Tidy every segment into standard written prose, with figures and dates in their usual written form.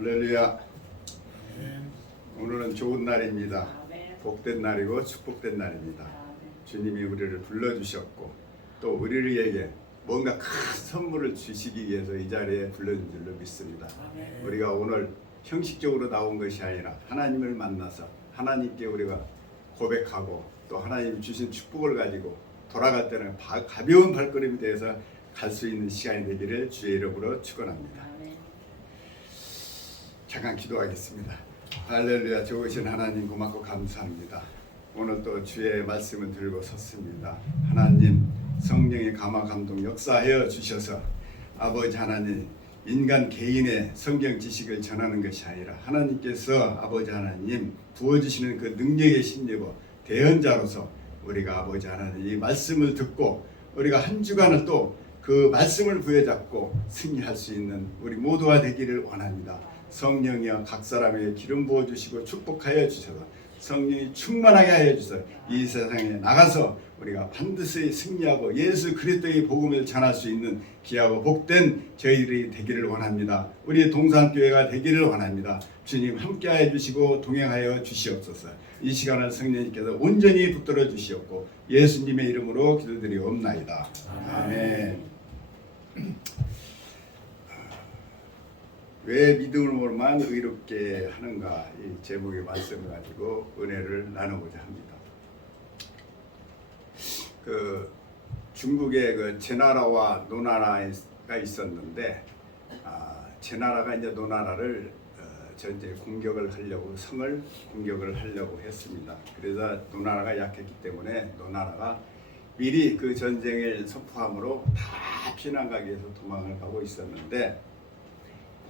할렐루야. 오늘은 좋은 날입니다. 복된 날이고 축복된 날입니다. 주님이 우리를 불러주셨고 또 우리에게 뭔가 큰 선물을 주시기 위해서 이 자리에 불러준 줄로 믿습니다. 우리가 오늘 형식적으로 나온 것이 아니라 하나님을 만나서 하나님께 우리가 고백하고 또 하나님 주신 축복을 가지고 돌아갈 때는 가벼운 발걸음이 되어서 갈 수 있는 시간이 되기를 주의 이름으로 축원합니다. 잠깐 기도하겠습니다. 할렐루야. 좋으신 하나님 고맙고 감사합니다. 오늘 또 주의 말씀을 들고 섰습니다. 하나님 성령의 감화 감동 역사하여 주셔서 아버지 하나님 인간 개인의 성경 지식을 전하는 것이 아니라 하나님께서 아버지 하나님 부어주시는 그 능력의 심리고 대언자로서 우리가 아버지 하나님 이 말씀을 듣고 우리가 한 주간을 또 그 말씀을 부여잡고 승리할 수 있는 우리 모두가 되기를 원합니다. 성령이여 각 사람에게 기름 부어주시고 축복하여 주셔서 성령이 충만하게 하여 주셔서 이 세상에 나가서 우리가 반드시 승리하고 예수 그리스도의 복음을 전할 수 있는 귀하고 복된 저희들이 되기를 원합니다. 우리 동산교회가 되기를 원합니다. 주님 함께하여 주시고 동행하여 주시옵소서. 이 시간을 성령님께서 온전히 붙들어 주시옵고 예수님의 이름으로 기도드리옵나이다. 아멘. 왜 믿음으로만 의롭게 하는가 이 제목의 말씀을 가지고 은혜를 나누고자 합니다. 그 중국에 그 제나라와 노나라가 있었는데 제나라가 이제 노나라를 전제 공격을 하려고 성을 공격을 하려고 했습니다. 그래서 노나라가 약했기 때문에 노나라가 미리 그 전쟁을 선포함으로 다 피난 가기 위해서 도망을 가고 있었는데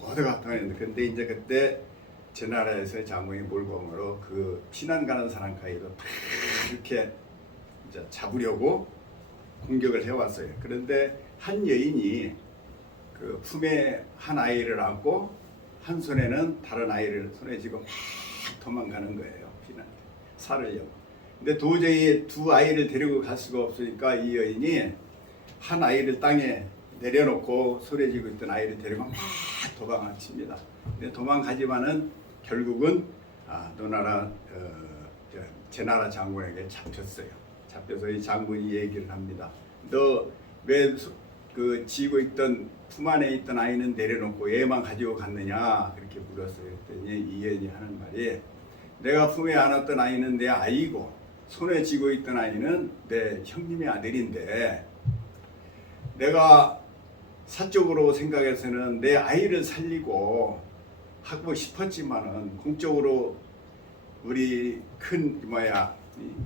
모두가 도망했는데 근데 이제 그때 제나라에서 장군이 몰범으로 그 피난 가는 사람까지도 다 이렇게 이제 잡으려고 공격을 해왔어요. 그런데 한 여인이 그 품에 한 아이를 안고 한 손에는 다른 아이를 손에 쥐고 막 도망가는 거예요. 피난 살으려고. 근데 도저히 두 아이를 데리고 갈 수가 없으니까 이 여인이 한 아이를 땅에 내려놓고 손에 쥐고 있던 아이를 데리고 막 도망을 칩니다. 근데 도망가지만은 결국은 노나라 제나라 장군에게 잡혔어요. 잡혀서 이 장군이 얘기를 합니다. 너 왜 그 쥐고 있던 품 안에 있던 아이는 내려놓고 얘만 가지고 갔느냐 그렇게 물었어요. 그랬더니 이 여인이 하는 말이 내가 품에 안았던 아이는 내 아이고 손에 쥐고 있던 아이는 내 형님의 아들인데 내가 사적으로 생각해서는 내 아이를 살리고 하고 싶었지만은 공적으로 우리 큰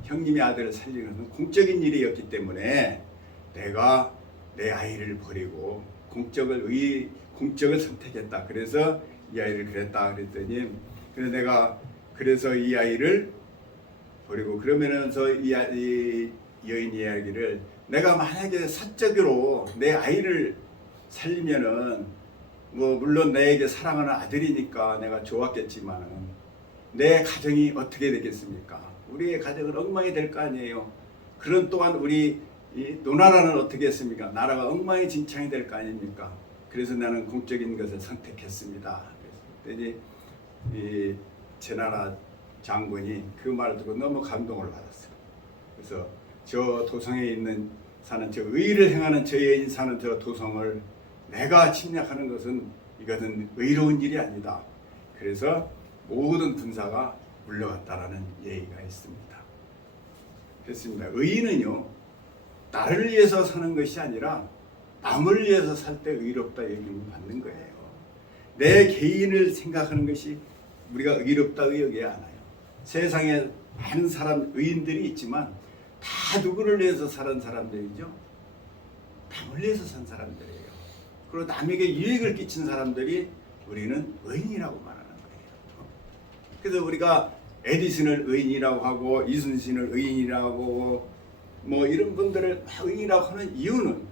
형님의 아들을 살리는 것은 공적인 일이었기 때문에 내가 내 아이를 버리고 공적을 선택했다. 그래서 이 아이를 그랬다. 그랬더니 그래서 이 아이를 버리고 그러면서 이 여인이 이야기를 내가 만약에 사적으로 내 아이를 살리면은 뭐 물론 내게 사랑하는 아들이니까 내가 좋았겠지만은 내 가정이 어떻게 되겠습니까? 우리의 가정은 엉망이 될 거 아니에요. 그런 또한 우리 이 노나라는 어떻게 했습니까? 나라가 엉망진창이 될 거 아닙니까? 그래서 나는 공적인 것을 선택했습니다. 그랬더니 이 제나라 장군이 그 말을 듣고 너무 감동을 받았어요. 그래서 저 도성에 사는 저 의를 행하는 저 여인 사는 저 도성을 내가 침략하는 것은 이것은 의로운 일이 아니다. 그래서 모든 군사가 물러갔다라는 얘기가 있습니다. 그렇습니다. 의인은요 나를 위해서 사는 것이 아니라 남을 위해서 살 때 의롭다 얘기를 받는 거예요. 내 개인을 생각하는 것이 우리가 의롭다 여기지 않아요. 세상에 많은 의인들이 있지만 다 누구를 위해서 사는 사람들이죠? 남을 위해서 산 사람들이에요. 그리고 남에게 유익을 끼친 사람들이 우리는 의인이라고 말하는 거예요. 그래서 우리가 에디슨을 의인이라고 하고 이순신을 의인이라고 하고 뭐 이런 분들을 의인이라고 하는 이유는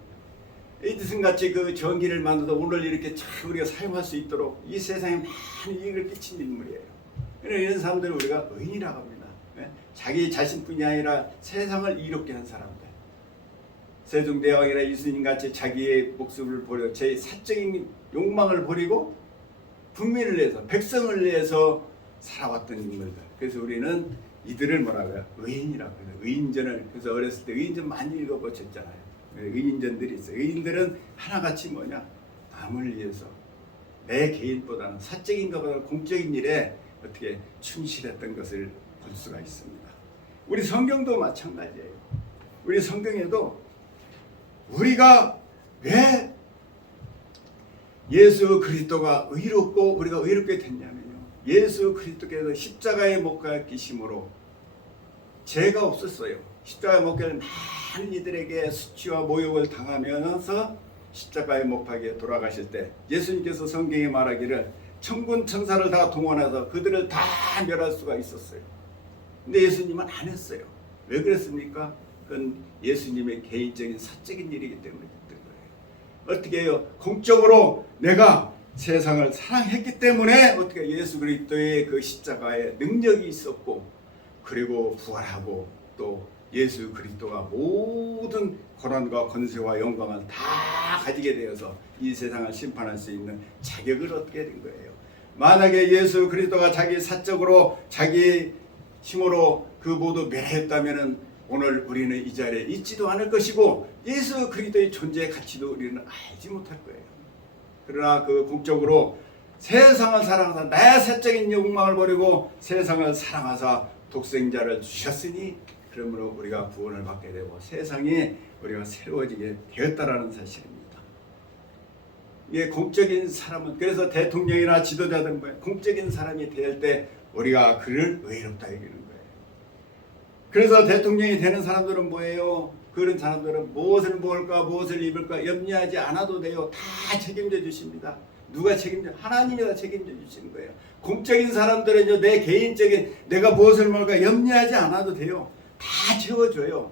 에디슨 같이 그 전기를 만들어서 오늘 이렇게 잘 우리가 사용할 수 있도록 이 세상에 많은 이익을 끼친 인물이에요. 이런 사람들을 우리가 의인이라고 합니다. 자기 자신뿐이 아니라 세상을 이롭게 한 사람들. 세종대왕이나 이순신같이 자기의 목숨을 버려 제 사적인 욕망을 버리고 국민을 위해서, 백성을 위해서 살아왔던 인물들. 그래서 우리는 이들을 뭐라고요? 의인이라고 해요. 의인전을. 그래서 어렸을 때 의인전 많이 읽어보셨잖아요. 의인전들이 있어요. 의인들은 하나같이 뭐냐? 남을 위해서 내 개인보다는 사적인 것보다는 공적인 일에 어떻게 충실했던 것을 볼 수가 있습니다. 우리 성경도 마찬가지예요. 우리 성경에도 우리가 왜 예수 그리스도가 의롭고 우리가 의롭게 됐냐면요. 예수 그리스도께서 십자가에 못 박히심으로 죄가 없었어요. 십자가에 못 박혀 많은 이들에게 수치와 모욕을 당하면서 십자가에 못 박혀 돌아가실 때 예수님께서 성경에 말하기를 천군 천사를 다 동원해서 그들을 다 멸할 수가 있었어요. 근데 예수님은 안 했어요. 왜 그랬습니까? 그건 예수님의 개인적인 사적인 일이기 때문에 그랬던 거예요. 어떻게 해요? 공적으로 내가 세상을 사랑했기 때문에 어떻게 예수 그리스도의 그 십자가에 능력이 있었고, 그리고 부활하고 또 예수 그리스도가 모든 권한과 권세와 영광을 다 가지게 되어서 이 세상을 심판할 수 있는 자격을 얻게 된 거예요. 만약에 예수 그리스도가 자기 사적으로 자기 힘으로 그 모두 멸했다면은 오늘 우리는 이 자리에 있지도 않을 것이고 예수 그리스도의 존재의 가치도 우리는 알지 못할 거예요. 그러나 그 공적으로 세상을 사랑하사 내 사적인 욕망을 버리고 세상을 사랑하사 독생자를 주셨으니 그러므로 우리가 구원을 받게 되고 세상이 우리가 새로워지게 되었다라는 사실입니다. 이게 공적인 사람은, 그래서 대통령이나 지도자들 공적인 사람이 될 때 우리가 그를 의롭다 여기는 거예요. 그래서 대통령이 되는 사람들은 뭐예요? 그런 사람들은 무엇을 먹을까 무엇을 입을까 염려하지 않아도 돼요. 다 책임져 주십니다. 누가 책임져? 하나님이 다 책임져 주시는 거예요. 공적인 사람들은요, 내 개인적인 내가 무엇을 먹을까 염려하지 않아도 돼요. 다 채워줘요.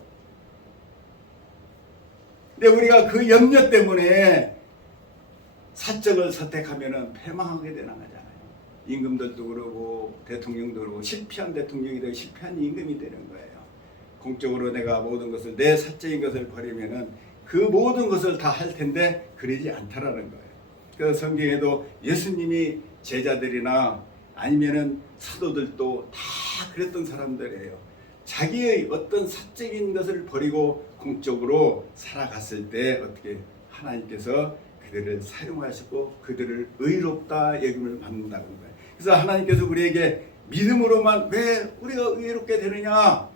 근데 우리가 그 염려 때문에 사적을 선택하면은 패망하게 되는 거잖아요. 임금들도 그러고 대통령도 그러고 실패한 대통령이 되고 실패한 임금이 되는 거예요. 공적으로 내가 모든 것을 내 사적인 것을 버리면은 그 모든 것을 다 할 텐데 그러지 않다라는 거예요. 그래서 성경에도 예수님이 제자들이나 아니면은 사도들도 다 그랬던 사람들이에요. 자기의 어떤 사적인 것을 버리고 공적으로 살아갔을 때 어떻게 하나님께서 그들을 사용하시고 그들을 의롭다 여김을 받는다는 거예요. 그래서 하나님께서 우리에게 믿음으로만 왜 우리가 의롭게 되느냐?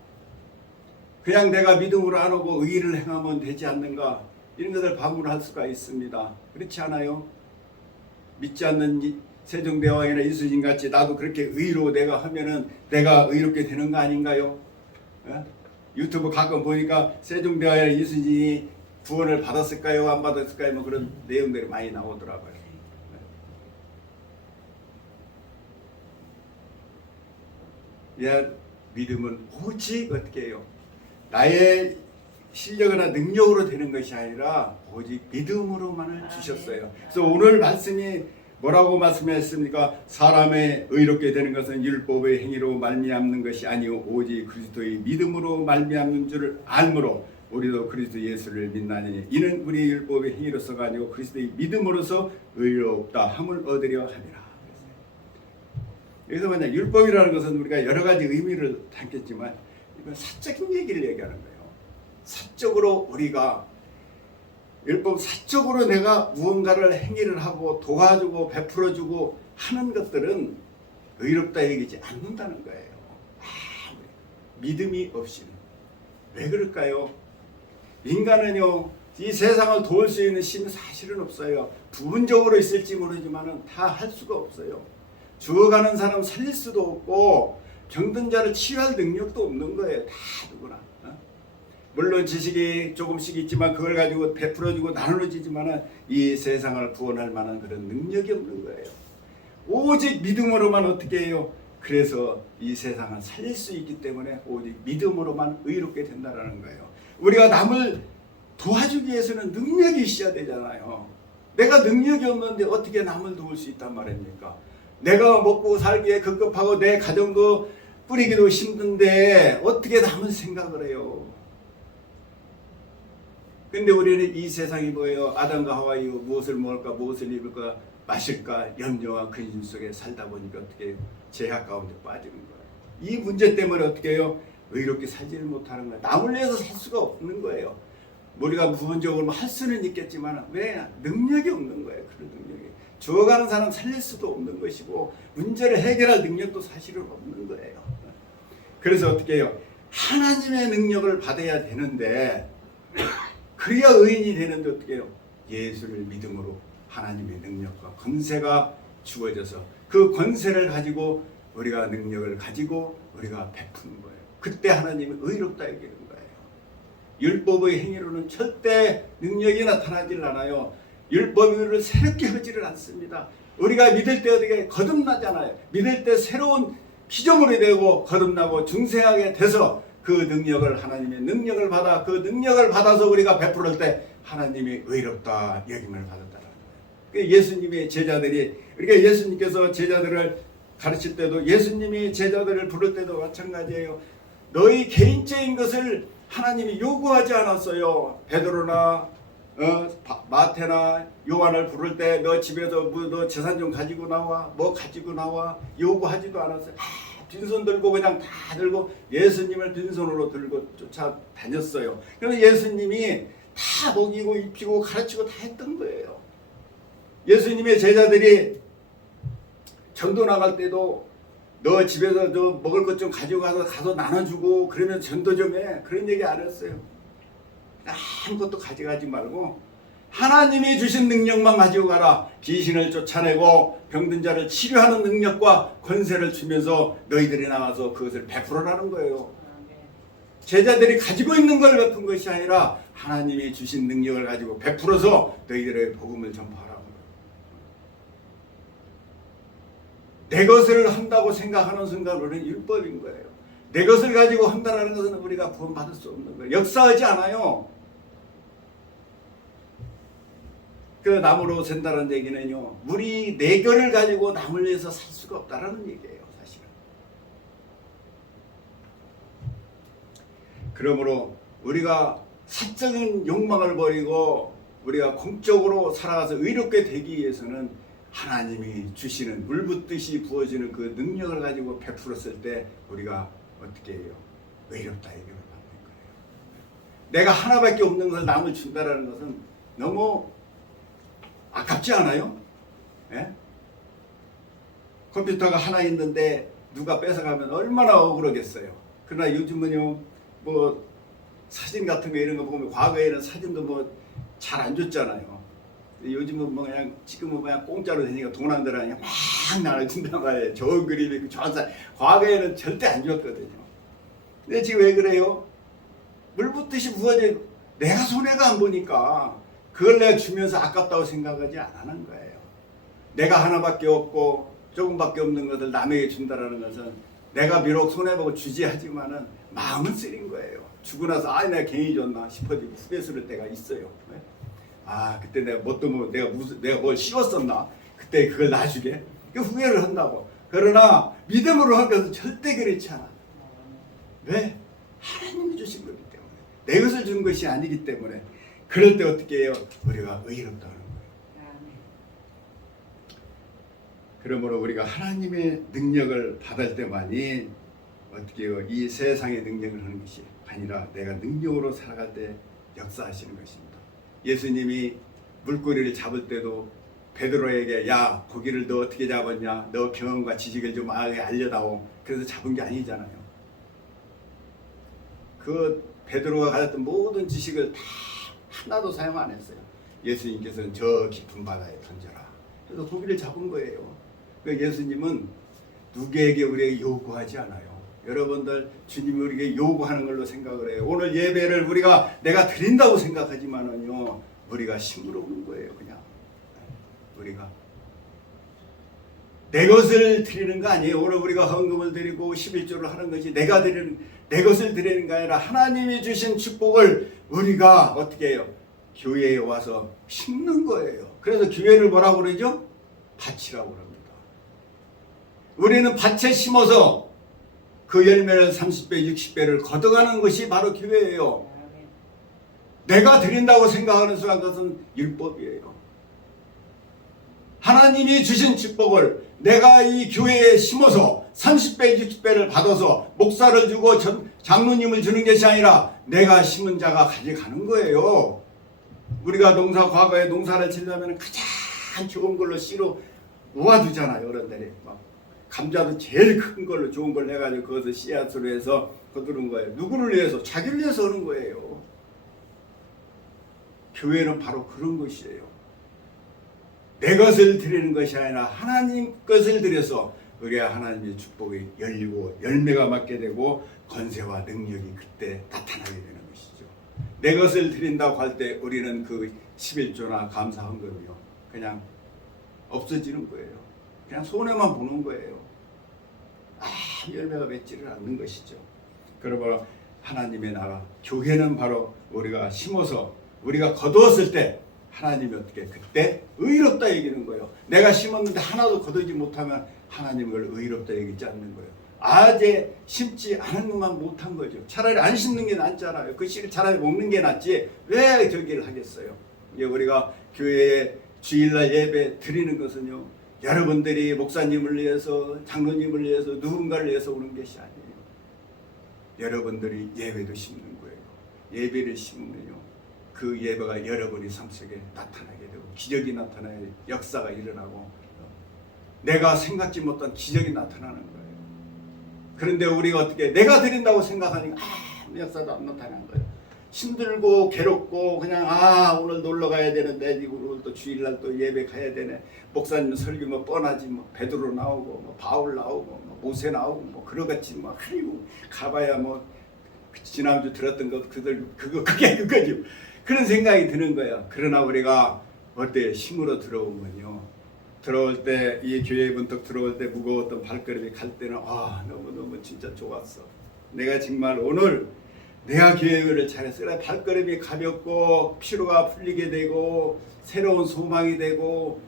그냥 내가 믿음으로 안 오고 의를 행하면 되지 않는가? 이런 것을 반문할 수가 있습니다. 그렇지 않아요? 믿지 않는 세종대왕이나 이순신 같이 나도 그렇게 의로 내가 하면은 내가 의롭게 되는 거 아닌가요? 유튜브 가끔 보니까 세종대왕이나 이순신이 구원을 받았을까요? 안 받았을까요? 뭐 그런 내용들이 많이 나오더라고요. 믿음은 오직 어떻게 해요? 나의 실력이나 능력으로 되는 것이 아니라 오직 믿음으로만을 주셨어요. 그래서 오늘 말씀이 뭐라고 말씀하셨습니까? 사람의 의롭게 되는 것은 율법의 행위로 말미암는 것이 아니오 오직 그리스도의 믿음으로 말미암는 줄을 알므로 우리도 그리스도 예수를 믿나니 이는 우리의 율법의 행위로서가 아니고 그리스도의 믿음으로서 의롭다 함을 얻으려 함이라. 여기서 만약 율법이라는 것은 우리가 여러 가지 의미를 담겠지만 이건 사적인 얘기를 얘기하는 거예요. 사적으로 우리가 율법 사적으로 내가 무언가를 행위를 하고 도와주고 베풀어주고 하는 것들은 의롭다 얘기지 않는다는 거예요. 믿음이 없이는. 왜 그럴까요? 인간은요, 이 세상을 도울 수 있는 힘이 사실은 없어요. 부분적으로 있을지 모르지만 다 할 수가 없어요. 죽어가는 사람 살릴 수도 없고 병든 자를 치유할 능력도 없는 거예요. 다 누구나. 물론 지식이 조금씩 있지만 그걸 가지고 베풀어주고 나눠주지만 이 세상을 구원할 만한 그런 능력이 없는 거예요. 오직 믿음으로만 어떻게 해요? 그래서 이 세상을 살릴 수 있기 때문에 오직 믿음으로만 의롭게 된다는 거예요. 우리가 남을 도와주기 위해서는 능력이 있어야 되잖아요. 내가 능력이 없는데 어떻게 남을 도울 수 있단 말입니까? 내가 먹고 살기에 급급하고 내 가정도 꾸리기도 힘든데 어떻게 남을 생각을 해요? 근데 우리는 이 세상이 뭐예요? 아담과 하와이 무엇을 먹을까 무엇을 입을까 마실까 염려와 근심 속에 살다 보니까 어떻게 해요? 죄악 가운데 빠지는 거예요. 이 문제 때문에 어떻게 해요? 의롭게 살지를 못하는 거예요. 남을 위해서 살 수가 없는 거예요. 우리가 부분적으로 할 수는 있겠지만 왜? 능력이 없는 거예요. 그런 능력이. 죽어가는 사람 살릴 수도 없는 것이고 문제를 해결할 능력도 사실은 없는 거예요. 그래서 어떻게 해요? 하나님의 능력을 받아야 되는데 그래야 의인이 되는데 어떻게 해요? 예수를 믿음으로 하나님의 능력과 권세가 주어져서 그 권세를 가지고 우리가 능력을 가지고 우리가 베푸는 거예요. 그때 하나님이 의롭다 여기는 거예요. 율법의 행위로는 절대 능력이 나타나질 않아요. 율법을 새롭게 하지를 않습니다. 우리가 믿을 때 어떻게 거듭나잖아요. 믿을 때 새로운 피조물이 되고 거듭나고 중생하게 돼서 그 능력을 하나님의 능력을 받아 그 능력을 받아서 우리가 베풀을 때 하나님이 의롭다 여김을 받았다는 거예요. 예수님의 제자들이 우리가 예수님께서 제자들을 가르칠 때도 예수님이 제자들을 부를 때도 마찬가지예요. 너희 개인적인 것을 하나님이 요구하지 않았어요. 베드로나 마태나 요한을 부를 때 너 집에서 너 재산 좀 가지고 나와 뭐 가지고 나와 요구하지도 않았어요. 빈손 들고 그냥 다 들고 예수님을 빈손으로 들고 쫓아다녔어요. 그래서 예수님이 다 먹이고 입히고 가르치고 다 했던 거예요. 예수님의 제자들이 전도 나갈 때도 너 집에서 저 먹을 것 좀 가지고 가서 나눠주고 그러면 전도 좀 해. 그런 얘기 안 했어요. 아무것도 가져가지 말고 하나님이 주신 능력만 가지고 가라. 귀신을 쫓아내고 병든 자를 치료하는 능력과 권세를 주면서 너희들이 나와서 그것을 베풀어라는 거예요. 제자들이 가지고 있는 걸 베푼 것이 아니라 하나님이 주신 능력을 가지고 베풀어서 너희들의 복음을 전파하라는 거예요. 내 것을 한다고 생각하는 순간 우리는 율법인 거예요. 내 것을 가지고 한다는 것은 우리가 구원받을 수 없는 거예요. 역사하지 않아요. 그 남으로 산다는 얘기는요, 우리 내 것을 가지고 남을 위해서 살 수가 없다라는 얘기예요, 사실은. 그러므로 우리가 사적인 욕망을 버리고 우리가 공적으로 살아가서 의롭게 되기 위해서는 하나님이 주시는 물 붓듯이 부어지는 그 능력을 가지고 베풀었을 때 우리가 어떻게 해요? 의롭다 얘기를 받는 거예요. 내가 하나밖에 없는 것을 남을 준다라는 것은 너무 아깝지 않아요? 예? 컴퓨터가 하나 있는데 누가 뺏어가면 얼마나 억울하겠어요. 그러나 요즘은요, 뭐 사진 같은 거 이런 거 보면 과거에는 사진도 뭐 잘 안 줬잖아요. 요즘은 뭐 그냥 지금은 그냥 공짜로 되니까 돈 안 들어 그냥 막 나눠준단 말이에요. 좋은 그림이 있고 좋은 사진. 과거에는 절대 안 줬거든요. 근데 지금 왜 그래요? 물 붓듯이 부어져 내가 손해가 안 보니까 그걸 내가 주면서 아깝다고 생각하지 안 하는 거예요. 내가 하나밖에 없고 조금밖에 없는 것을 남에게 준다라는 것은 내가 비록 손해보고 주지 하지만은 마음은 쓰린 거예요. 주고 나서 아 내가 괜히 줬나 싶어지고 후회스러울 때가 있어요. 아 그때 내가 내가 뭘 씌웠었나 그때 그걸 놔주게 그 후회를 한다고. 그러나 믿음으로 한 것은 절대 그렇지 않아. 왜? 하나님이 주신 거기 때문에 내 것을 준 것이 아니기 때문에. 그럴 때 어떻게 해요? 우리가 의롭다는 거예요. 그러므로 우리가 하나님의 능력을 받을 때만이 어떻게 해요? 이 세상의 능력을 하는 것이 아니라 내가 능력으로 살아갈 때 역사하시는 것입니다. 예수님이 물고기를 잡을 때도 베드로에게 야 고기를 너 어떻게 잡았냐? 너 경험과 지식을 좀 알려다오. 그래서 잡은 게 아니잖아요. 그 베드로가 가졌던 모든 지식을 다 하나도 사용 안 했어요. 예수님께서는 저 깊은 바다에 던져라. 그래서 고기를 잡은 거예요. 그러니까 예수님은 누구에게 우리에게 요구하지 않아요. 여러분들 주님이 우리에게 요구하는 걸로 생각을 해요. 오늘 예배를 내가 드린다고 생각하지만은요, 우리가 싱그러운 거예요. 그냥 우리가 내 것을 드리는 거 아니에요. 오늘 우리가 헌금을 드리고 11조를 하는 것이 내 것을 드리는 게 아니라 하나님이 주신 축복을 우리가 어떻게 해요? 교회에 와서 심는 거예요. 그래서 교회를 뭐라고 그러죠? 밭이라고 합니다. 우리는 밭에 심어서 그 열매를 30배, 60배를 걷어가는 것이 바로 교회예요. 내가 드린다고 생각하는 순간 그것은 율법이에요. 하나님이 주신 축복을 내가 이 교회에 심어서 30배, 60배를 받아서 목사를 주고 장로님을 주는 것이 아니라 내가 심은 자가 가져가는 거예요. 우리가 과거에 농사를 지려면 가장 좋은 걸로 씨로 모아두잖아요. 어른들이 막 감자도 제일 큰 걸로 좋은 걸 해가지고 그것을 씨앗으로 해서 거두는 거예요. 누구를 위해서? 자기를 위해서 하는 거예요. 교회는 바로 그런 것이에요. 내 것을 드리는 것이 아니라 하나님 것을 드려서 우리가 하나님의 축복이 열리고 열매가 맺게 되고 권세와 능력이 그때 나타나게 되는 것이죠. 내 것을 드린다고 할 때 우리는 그 11조나 감사헌금이요 그냥 없어지는 거예요. 그냥 손해만 보는 거예요. 열매가 맺지를 않는 것이죠. 그러므로 하나님의 나라, 교회는 바로 우리가 심어서 우리가 거두었을 때 하나님이 어떻게 그때 의롭다 여기는 거예요. 내가 심었는데 하나도 거두지 못하면 하나님을 의롭다 여기지 않는 거예요. 아재 심지 않은 것만 못한 거죠. 차라리 안 심는 게 낫잖아요. 그 씨를 차라리 먹는 게 낫지 왜 저기를 하겠어요. 이제 우리가 교회에 주일날 예배 드리는 것은요, 여러분들이 목사님을 위해서 장로님을 위해서 누군가를 위해서 오는 것이 아니에요. 여러분들이 예배도 심는 거예요. 예배를 심으면요 그 예배가 여러분의 삶 속에 나타나게 되고 기적이 나타나야 역사가 일어나고 내가 생각지 못한 기적이 나타나는 거예요. 그런데 우리가 어떻게 내가 드린다고 생각하니까 역사도 안 나타나는 거예요. 힘들고 괴롭고 그냥 오늘 놀러 가야 되는데 오늘 또 주일날 또 예배 가야 되네. 목사님 설교 뭐 뻔하지 뭐 베드로 나오고 뭐 바울 나오고 뭐 모세 나오고 뭐 그러겠지 뭐 아이고 가봐야 뭐 지난주 들었던 것 그게 그거죠. 그런 생각이 드는 거예요. 그러나 우리가 어때 힘으로 들어오면요, 들어올 때 이 교회 문턱 들어올 때 무거웠던 발걸음이 갈 때는 너무너무 진짜 좋았어. 내가 정말 오늘 내가 교회를 잘했어. 발걸음이 가볍고 피로가 풀리게 되고 새로운 소망이 되고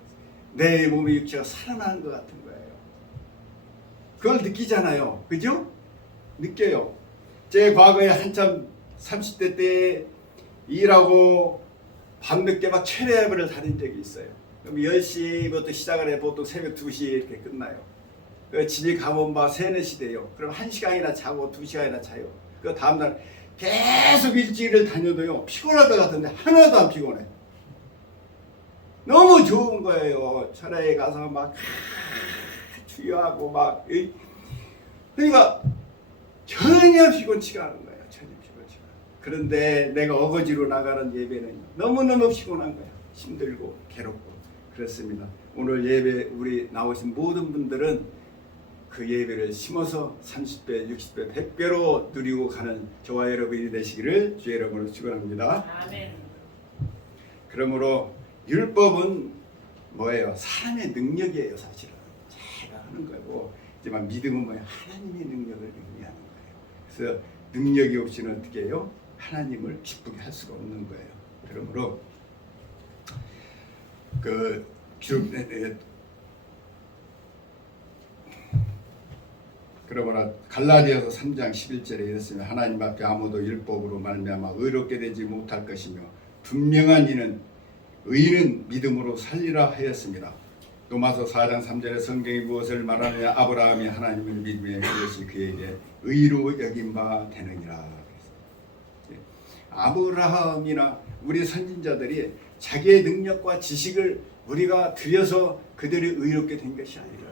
내 몸의 육체가 살아나는 것 같은 거예요. 그걸 느끼잖아요. 그죠? 느껴요. 제 과거에 한참 30대 때 일하고 밤늦게 막 체례예배를 다닌 적이 있어요. 그럼 10시부터 시작을 해 보통 새벽 2시에 이렇게 끝나요. 집에 가면 막 3, 4시 돼요. 그럼 1시간이나 자고 2시간이나 자요. 그 다음날 계속 일주일을 다녀도요 피곤할 것 같은데 하나도 안 피곤해. 너무 좋은 거예요. 철야에 가서 막 주여하고 막 그러니까 전혀 피곤치가 않은 거예요. 전혀 피곤치가. 그런데 내가 어거지로 나가는 예배는 너무너무 피곤한 거예요. 힘들고 괴롭고 그렇습니다. 오늘 예배 우리 나오신 모든 분들은 그 예배를 심어서 30배, 60배, 100배로 누리고 가는 저와 여러분이 되시기를 주의 이름으로 축원합니다. 아멘. 그러므로 율법은 뭐예요? 사람의 능력이에요. 사실은 제가 하는 거고, 하지만 믿음은 뭐예요? 하나님의 능력을 의미하는 거예요. 그래서 능력이 없이는 어떻게 해요? 하나님을 기쁘게 할 수가 없는 거예요. 그러므로 그러므로 갈라디아서 3장 11절에 이랬으면 하나님 앞에 아무도 율법으로 말미암아 의롭게 되지 못할 것이며 분명한 이는 의인은 믿음으로 살리라 하였습니다. 로마서 4장 3절에 성경이 무엇을 말하느냐? 아브라함이 하나님을 믿음에 그것이 그에게 의로 여긴 바 되느니라. 아브라함이나 우리 선진자들이 자기의 능력과 지식을 우리가 들여서 그들이 의롭게 된 것이 아니라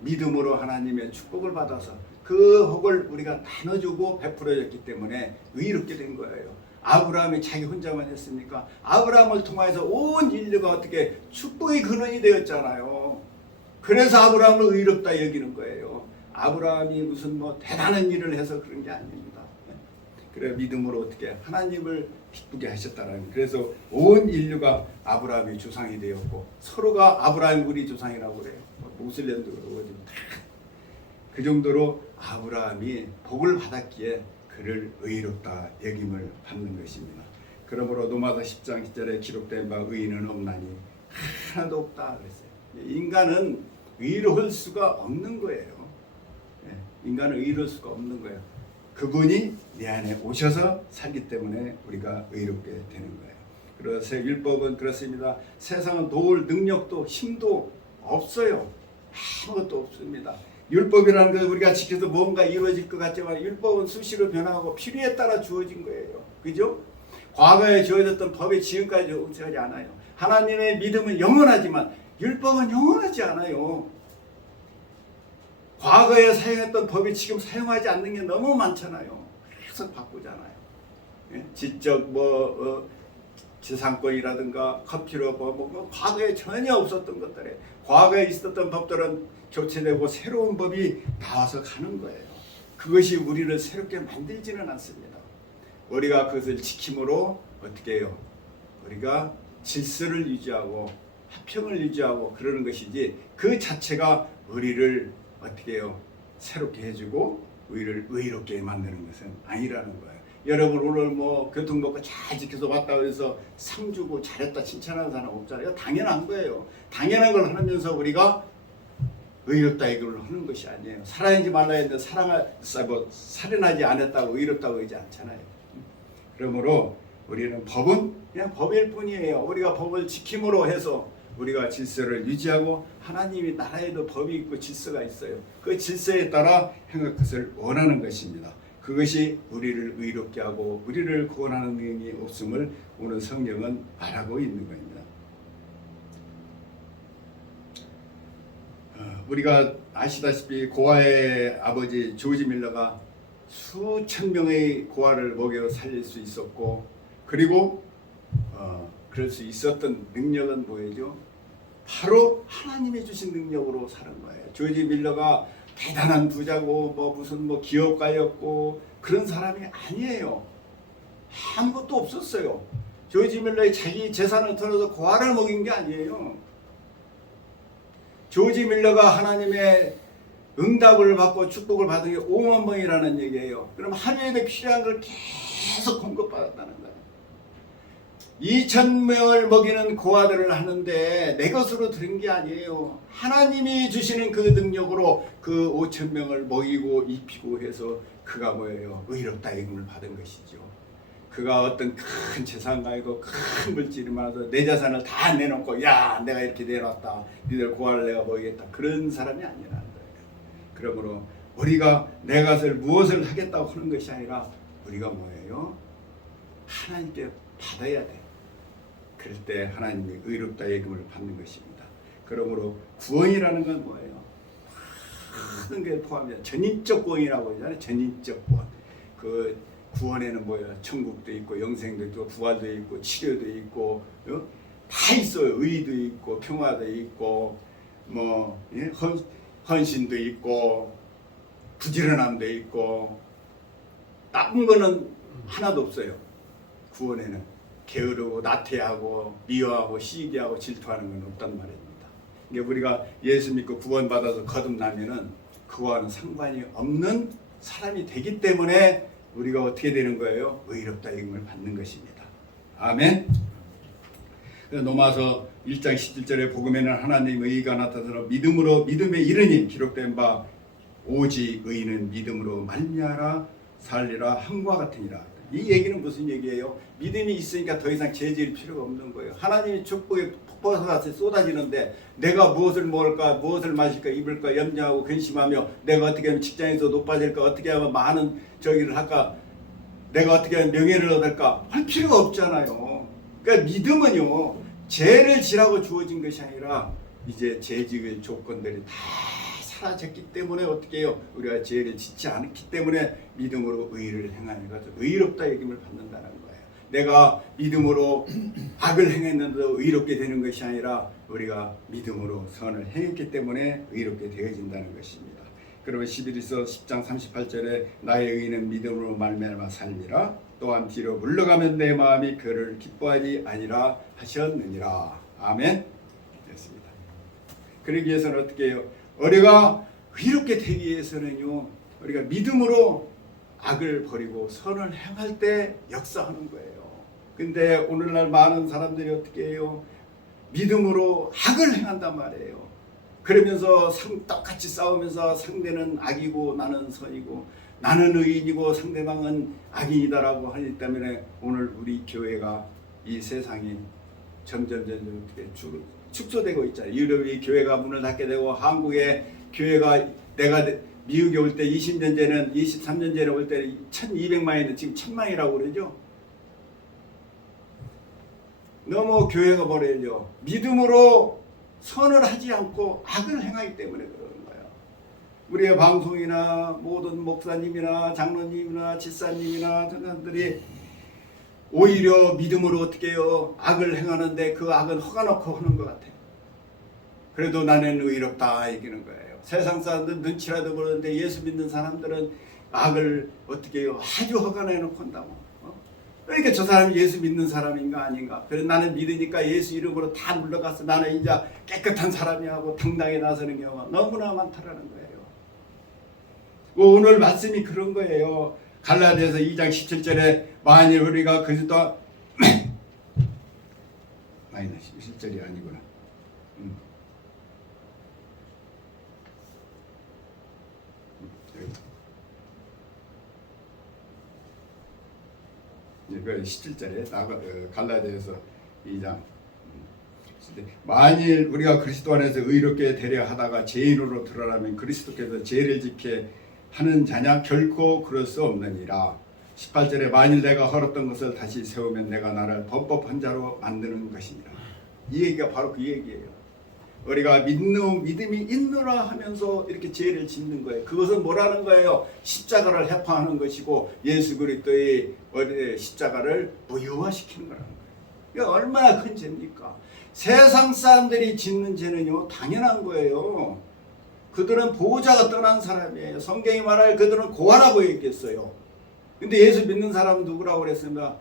믿음으로 하나님의 축복을 받아서 그 복을 우리가 나눠주고 베풀어졌기 때문에 의롭게 된 거예요. 아브라함이 자기 혼자만 했습니까? 아브라함을 통해서 온 인류가 어떻게 축복의 근원이 되었잖아요. 그래서 아브라함을 의롭다 여기는 거예요. 아브라함이 무슨 뭐 대단한 일을 해서 그런 게 아닙니다. 그래 믿음으로 어떻게 하나님을 기쁘게 하셨다라는. 그래서 온 인류가 아브라함이 조상이 되었고 서로가 아브라함 우리 조상이라고 그래요. 모슬렘도 그러고 그 정도로 아브라함이 복을 받았기에 그를 의롭다 여김을 받는 것입니다. 그러므로 로마서 10장 10절에 기록된 바 의인은 없나니 하나도 없다 그랬어요. 인간은 의로울 수가 없는 거예요. 인간은 의로울 수가 없는 거예요. 그분이 내 안에 오셔서 살기 때문에 우리가 의롭게 되는 거예요. 그래서 율법은 그렇습니다. 세상은 도울 능력도 힘도 없어요. 아무것도 없습니다. 율법이라는 것은 우리가 지켜서 뭔가 이루어질 것 같지만 율법은 수시로 변하고 필요에 따라 주어진 거예요. 그죠? 과거에 주어졌던 법이 지금까지 없어지지 않아요. 하나님의 믿음은 영원하지만 율법은 영원하지 않아요. 과거에 사용했던 법이 지금 사용하지 않는 게 너무 많잖아요. 계속 바꾸잖아요. 예? 지적 재산권이라든가 커피로 과거에 전혀 없었던 것들에 과거에 있었던 법들은 교체되고 새로운 법이 나와서 가는 거예요. 그것이 우리를 새롭게 만들지는 않습니다. 우리가 그것을 지킴으로 어떻게 해요? 우리가 질서를 유지하고 화평을 유지하고 그러는 것이지 그 자체가 우리를 어떻게 해요? 새롭게 해주고 우리를 의롭게 만드는 것은 아니라는 거예요. 여러분 오늘 교통법과 잘 지켜서 왔다고 해서 상 주고 잘했다 칭찬하는 사람 없잖아요. 당연한 거예요. 당연한 걸 하면서 우리가 의롭다 이걸 하는 것이 아니에요. 살아야지 말라 했는데 살인하지 않았다고 의롭다고 하지 않잖아요. 그러므로 우리는 법은 그냥 법일 뿐이에요. 우리가 법을 지킴으로 해서 우리가 질서를 유지하고 하나님이 나라에도 법이 있고 질서가 있어요. 그 질서에 따라 행할 것을 원하는 것입니다. 그것이 우리를 의롭게 하고 우리를 구원하는 능력이 없음을 오늘 성경은 말하고 있는 겁니다. 우리가 아시다시피 고아의 아버지 조지 밀러가 수천 명의 고아를 먹여 살릴 수 있었고 그리고 그럴 수 있었던 능력은 뭐예요? 바로 하나님이 주신 능력으로 사는 거예요. 조지 밀러가 대단한 부자고 무슨 기업가였고 그런 사람이 아니에요. 아무것도 없었어요. 조지 밀러의 자기 재산을 털어서 고아를 먹인 게 아니에요. 조지 밀러가 하나님의 응답을 받고 축복을 받은 게 5만 번이라는 얘기예요. 그럼 하루에 필요한 걸 계속 공급받았다는 거예요. 2,000명을 먹이는 고아들을 하는데 내 것으로 들은 게 아니에요. 하나님이 주시는 그 능력으로 그 5,000명을 먹이고 입히고 해서 그가 뭐예요? 의롭다 이름을 받은 것이죠. 그가 어떤 큰 재산가이고 큰 물질이 많아서 내 재산을 다 내놓고 야 내가 이렇게 내놨다 니들 고아를 내가 먹이겠다 그런 사람이 아니라는 거예요. 그러므로 우리가 내 것을 무엇을 하겠다고 하는 것이 아니라 우리가 뭐예요? 하나님께 받아야 돼. 그럴 때 하나님이 의롭다 예금을 받는 것입니다. 그러므로 구원이라는 건 뭐예요? 모든 게 포함돼요. 전인적 구원이라고 하잖아요. 전인적 구원. 그 구원에는 뭐예요? 천국도 있고 영생도 있고 부활도 있고 치료도 있고 다 있어요. 의도 있고 평화도 있고 헌신도 있고 부지런함도 있고 나쁜 거는 하나도 없어요. 구원에는 게으르고 나태하고 미워하고 시기하고 질투하는 건 없단 말입니다. 그러니까 우리가 예수 믿고 구원받아서 거듭나면은 그와는 상관이 없는 사람이 되기 때문에 우리가 어떻게 되는 거예요? 의롭다 이름을 받는 것입니다. 아멘. 로마서 1장 17절에 복음에는 하나님의 의가 나타나서 믿음으로 믿음에 이르니 기록된 바 오직 의인은 믿음으로 말미암아 살리라 함과 같으니라. 이 얘기는 무슨 얘기예요? 믿음이 있으니까 더 이상 죄질 필요가 없는 거예요. 하나님이 축복의 폭포같이 쏟아지는데 내가 무엇을 먹을까 무엇을 마실까 입을까 염려하고 근심하며 내가 어떻게 하면 직장에서 높아질까 어떻게 하면 많은 저기를 할까 내가 어떻게 하면 명예를 얻을까 할 필요가 없잖아요. 그러니까 믿음은요 죄를 지라고 주어진 것이 아니라 이제 죄 지을 조건들이 다 사라졌기 때문에 어떻게 해요? 우리가 죄를 짓지 않기 때문에 믿음으로 의를 행하는 것을 의롭다 여김을 받는다는 거예요. 내가 믿음으로 악을 행했는데도 의롭게 되는 것이 아니라 우리가 믿음으로 선을 행했기 때문에 의롭게 되어진다는 것입니다. 그러면 11에서 10장 38절에 나의 의는 믿음으로 말미암아 살리라 또한 뒤로 물러가면 내 마음이 그를 기뻐하지 아니라 하셨느니라. 아멘. 됐습니다. 그러기 위해서는 어떻게 해요? 우리가 의롭게 되기 위해서는요 우리가 믿음으로 악을 버리고 선을 행할 때 역사하는 거예요. 근데 오늘날 많은 사람들이 어떻게 해요? 믿음으로 악을 행한단 말이에요. 그러면서 똑같이 싸우면서 상대는 악이고 나는 선이고 나는 의인이고 상대방은 악인이다라고 하기 때문에 오늘 우리 교회가 이 세상이 점점 어떻게 축소되고 있잖아요. 유럽이 교회가 문을 닫게 되고 한국의 교회가 내가 미국에 올 때 20년 전에는 23년 전에 올 때 1200만이었는데 지금 1000만이라고 그러죠. 너무 교회가 뭐래요? 믿음으로 선을 하지 않고 악을 행하기 때문에 그러는 거예요. 우리의 방송이나 모든 목사님이나 장로님이나 집사님이나 전사들이 오히려 믿음으로 어떻게 해요? 악을 행하는데 그 악은 허가놓고 하는 것 같아요. 그래도 나는 의롭다 이기는 거예요. 세상 사람들 눈치라도 보는데 예수 믿는 사람들은 악을 어떻게 해요? 아주 허가내놓고 한다고. 그러니까 저 사람이 예수 믿는 사람인가 아닌가. 그래서 나는 믿으니까 예수 이름으로 다 물러가서 나는 이제 깨끗한 사람이 하고 당당히 나서는 경우가 너무나 많다라는 거예요. 오늘 말씀이 그런 거예요. 갈라디아서 2장 17절에 만일 우리가 그리스도 아니다 17절이 아니구나. 그 17절에 갈라디아서 2장 만일 우리가 그리스도 안에서 의롭게 되려 하다가 죄인으로 드러나면 그리스도께서 죄를 지게 하는 자냐 결코 그럴 수 없느니라. 18절에 만일 내가 헐었던 것을 다시 세우면 내가 나를 범법한 자로 만드는 것이니라. 이 얘기가 바로 그 얘기예요. 우리가 믿음이 있노라 하면서 이렇게 죄를 짓는 거예요. 그것은 뭐라는 거예요? 십자가를 해파하는 것이고 예수 그리스도의 십자가를 무효화시키는 거라는 거예요. 이게 얼마나 큰 죄입니까? 세상 사람들이 짓는 죄는요 당연한 거예요. 그들은 보호자가 떠난 사람이에요. 성경이 말할 그들은 고아라고 했겠어요. 근데 예수 믿는 사람은 누구라고 그랬습니까?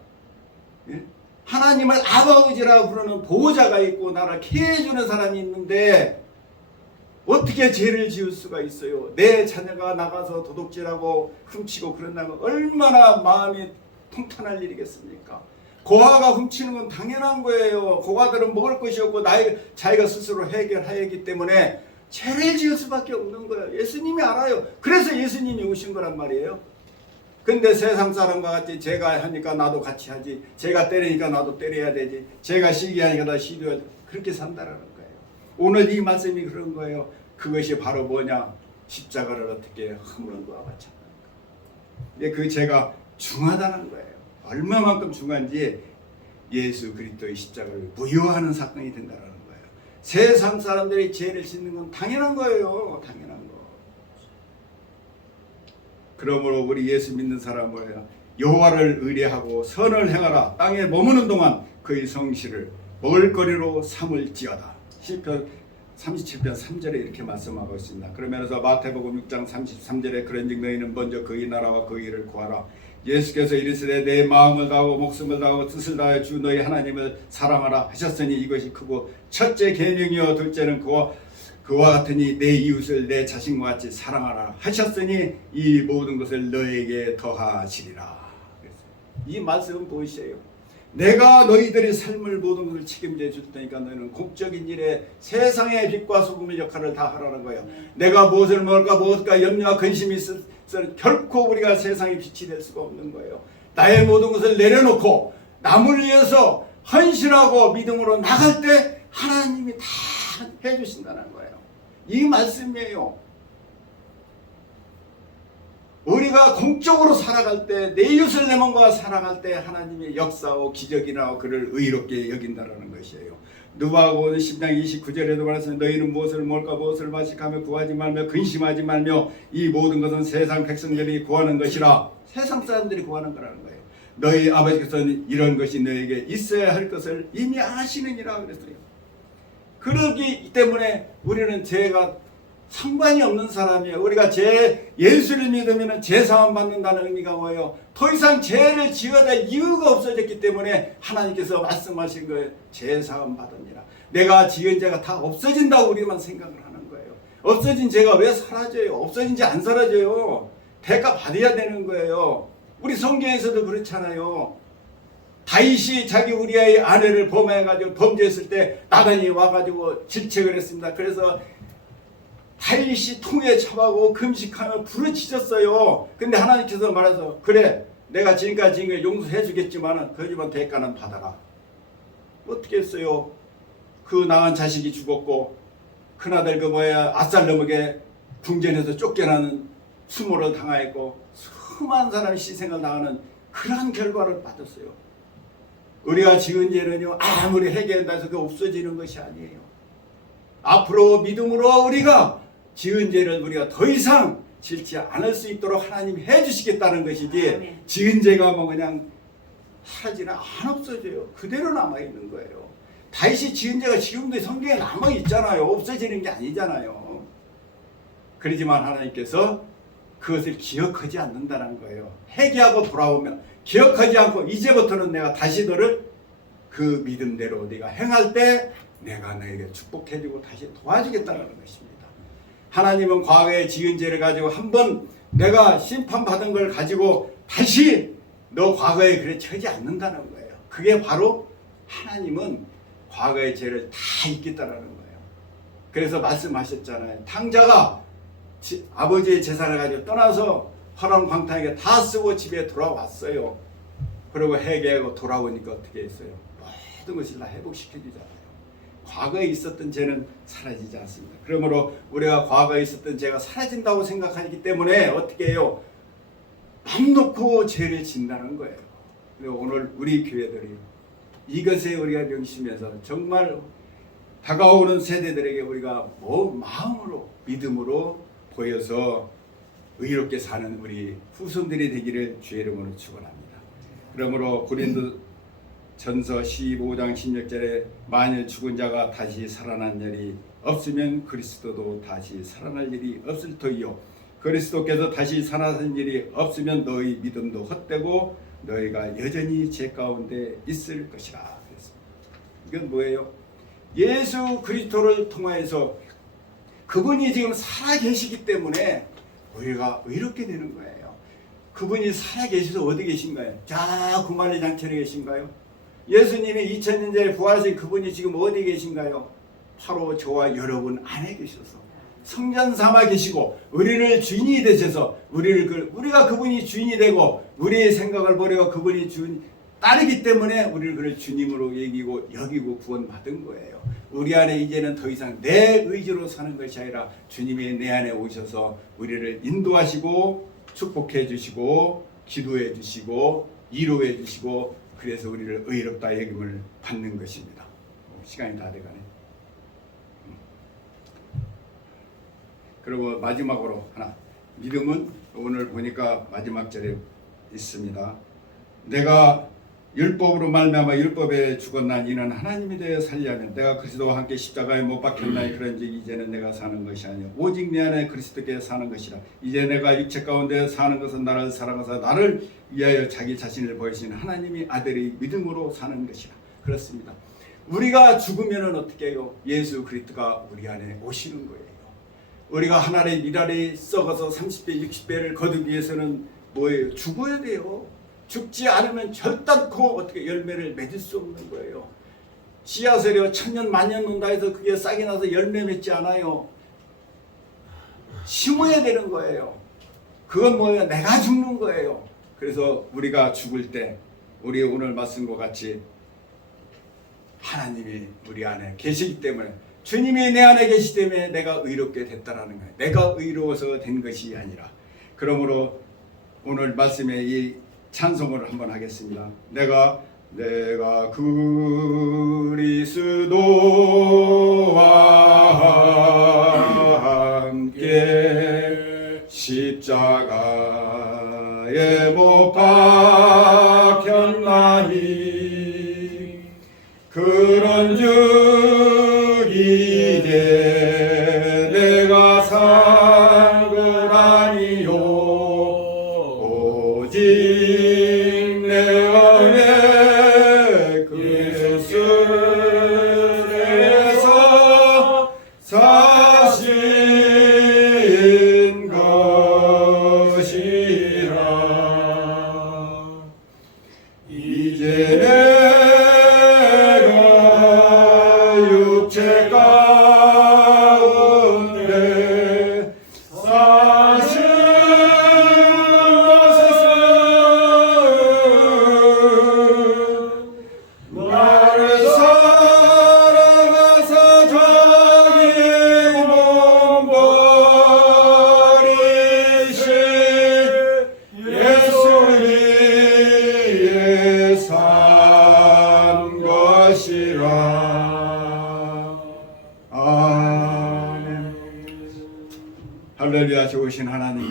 예? 하나님을 아버지라고 부르는 보호자가 있고 나를 케어해주는 사람이 있는데 어떻게 죄를 지을 수가 있어요? 내 자녀가 나가서 도둑질하고 훔치고 그런다면 얼마나 마음이 통탄할 일이겠습니까? 고아가 훔치는 건 당연한 거예요. 고아들은 먹을 것이 없고 자기가 스스로 해결하기 때문에 죄를 지을 수밖에 없는 거예요. 예수님이 알아요. 그래서 예수님이 오신 거란 말이에요. 근데 세상 사람과 같이 제가 하니까 나도 같이 하지, 제가 때리니까 나도 때려야 되지, 제가 시기하니까 나 시기해야 돼. 그렇게 산다라는 거예요. 오늘 이 말씀이 그런 거예요. 그것이 바로 뭐냐? 십자가를 어떻게 허무는 것과 같이 하는 거예요. 그 죄가 중하다는 거예요. 얼마만큼 중한지 예수 그리스도의 십자가를 무효화하는 사건이 된다는 거예요. 세상 사람들이 죄를 짓는 건 당연한 거예요. 당연한 거. 그러므로 우리 예수 믿는 사람은 뭐예요? 여호와를 의뢰하고 선을 행하라. 땅에 머무는 동안 그의 성실을 먹을거리로 삼을지어다. 시편 37편 3절에 이렇게 말씀하고 있습니다. 그러면서 마태복음 6장 33절에 그런즉 너희는 먼저 그의 나라와 그의 일을 구하라. 예수께서 이르시되 내 마음을 다하고 목숨을 다하고 뜻을 다하여 주 너희 하나님을 사랑하라 하셨으니 이것이 크고 첫째 계명이요 둘째는 그와 같으니 내 이웃을 내 자신과 같이 사랑하라 하셨으니 이 모든 것을 너에게 더하시리라. 이 말씀은 무엇이에요? 내가 너희들의 삶을 모든 것을 책임져 줄 테니까 너희는 공적인 일에 세상의 빛과 소금의 역할을 다 하라는 거예요. 내가 무엇을 먹을까 무엇일까 염려와 근심이 있을 결코 우리가 세상의 빛이 될 수가 없는 거예요. 나의 모든 것을 내려놓고 남을 위해서 헌신하고 믿음으로 나갈 때 하나님이 다 해주신다는 거예요. 이 말씀이에요. 우리가 공적으로 살아갈 때 내 이웃을 내 몸과 살아갈 때 하나님의 역사와 기적이 나고 그를 의롭게 여긴다라는 것이에요. 누가복음 10장 29절에도 말했습니다. 너희는 무엇을 먹을까 무엇을 마실까 하며 구하지 말며 근심하지 말며 이 모든 것은 세상 백성들이 구하는 것이라. 세상 사람들이 구하는 거라는 거예요. 너희 아버지께서는 이런 것이 너에게 있어야 할 것을 이미 아시느니라 그랬어요. 그러기 때문에 우리는 죄가 상관이 없는 사람이에요. 우리가 예수를 믿으면 죄사함 받는다는 의미가 뭐예요? 더 이상 죄를 지어야 될 이유가 없어졌기 때문에 하나님께서 말씀하신 거예요. 죄사함 받으니라. 내가 지은 죄가 다 없어진다고 우리만 생각을 하는 거예요. 없어진 죄가 왜 사라져요? 없어진 죄 안 사라져요. 대가 받아야 되는 거예요. 우리 성경에서도 그렇잖아요. 다윗이 자기 우리아의 아내를 범해가지고 범죄했을 때 나단이 와가지고 질책을 했습니다. 그래서 다윗이 통에 처하고 금식하며 부르짖었어요. 근데 하나님께서 말해서 그래 내가 지금까지 지은 걸 용서해 주겠지만 그지만 대가는 받아라. 어떻게 했어요? 그 낳은 자식이 죽었고 큰아들 아살롬에게 궁전에서 쫓겨나는 수모를 당하였고 수많은 사람이 희생을 당하는 그러한 결과를 받았어요. 우리가 지은 죄는요 아무리 회개한다 해서 없어지는 것이 아니에요. 앞으로 믿음으로 우리가 지은 죄를 우리가 더 이상 짓지 않을 수 있도록 하나님이 해주시겠다는 것이지 아멘. 지은 죄가 뭐 그냥 사라지나 안 없어져요. 그대로 남아있는 거예요. 다윗이 지은 죄가 지금도 성경에 남아있잖아요. 없어지는 게 아니잖아요. 그러지만 하나님께서 그것을 기억하지 않는다는 거예요. 회개하고 돌아오면 기억하지 않고 이제부터는 내가 다시 너를 그 믿음대로 네가 행할 때 내가 너에게 축복해주고 다시 도와주겠다는 것입니다. 하나님은 과거에 지은 죄를 가지고 한번 내가 심판받은 걸 가지고 다시 너 과거에 그래 처지 않는다는 거예요. 그게 바로 하나님은 과거의 죄를 다 잊겠다라는 거예요. 그래서 말씀하셨잖아요. 탕자가 아버지의 재산을 가지고 떠나서 화랑방탕하게 다 쓰고 집에 돌아왔어요. 그리고 회개하고 돌아오니까 어떻게 했어요? 모든 것을 다 회복시켜주잖아요. 과거에 있었던 죄는 사라지지 않습니다. 그러므로 우리가 과거에 있었던 죄가 사라진다고 생각하기 때문에 어떻게 해요? 맘 놓고 죄를 짓는다는 거예요. 그리고 오늘 우리 교회들이 이것에 우리가 명심해서 정말 다가오는 세대들에게 우리가 마음으로 믿음으로 보여서 의롭게 사는 우리 후손들이 되기를 주의 이름으로 축원합니다. 그러므로 고린도 전서 15장 16절에 만일 죽은 자가 다시 살아난 일이 없으면 그리스도도 다시 살아날 일이 없을 터이요 그리스도께서 다시 살아난 일이 없으면 너희 믿음도 헛되고 너희가 여전히 죄 가운데 있을 것이라 그랬습니다. 이건 뭐예요? 예수 그리스도를 통하여서 그분이 지금 살아계시기 때문에 우리가 의롭게 되는 거예요. 그분이 살아계셔서 어디 계신가요? 자, 구만리 장천에 계신가요? 예수님이 2000년 전에 부활하신 그분이 지금 어디 계신가요? 바로 저와 여러분 안에 계셔서 성전 삼아 계시고 우리를 주인이 되셔서 우리가 그분이 주인이 되고 우리의 생각을 버리고 그분이 주인 따르기 때문에 우리를 그를 주님으로 여기고 구원받은 거예요. 우리 안에 이제는 더 이상 내 의지로 사는 것이 아니라 주님이 내 안에 오셔서 우리를 인도하시고 축복해 주시고 기도해 주시고 위로해 주시고 그래서 우리를 의롭다 여김을 받는 것입니다. 시간이 다 돼가네. 그리고 마지막으로 하나, 믿음은 오늘 보니까 마지막 절에 있습니다. 내가 율법으로 말미암아 율법에 죽었나 이는 하나님이 되어 살려면 내가 그리스도와 함께 십자가에 못 박혔나니 그런즉 이제는 내가 사는 것이 아니요 오직 내 안에 그리스도께 사는 것이라. 이제 내가 육체 가운데 사는 것은 나를 사랑하사 나를 위하여 자기 자신을 보이신 하나님의 아들이 믿음으로 사는 것이라. 그렇습니다. 우리가 죽으면 어떻게 해요? 예수 그리스도가 우리 안에 오시는 거예요. 우리가 한 알의 밀알이 썩어서 30배 60배를 거두기 위해서는 뭐예요? 죽어야 돼요. 죽지 않으면 결단코 어떻게 열매를 맺을 수 없는 거예요. 씨앗을요 천년 만년 논다 해서 그게 싹이 나서 열매 맺지 않아요. 심어야 되는 거예요. 그건 뭐예요? 내가 죽는 거예요. 그래서 우리가 죽을 때 우리 오늘 말씀과 같이 하나님이 우리 안에 계시기 때문에 주님이 내 안에 계시기 때문에 내가 의롭게 됐다라는 거예요. 내가 의로워서 된 것이 아니라. 그러므로 오늘 말씀에 이 찬송을 한번 하겠습니다. 내가 그리스도와 함께 십자가에 못 박혔나니 그런즉 이제 내가 산 것 아니요 오직 내 안에 그리스도에서 사신 것이라. 이제 내가 육체 가운데 사신 것은 나를 것이라. 아멘. 할렐루야. 좋으신 하나님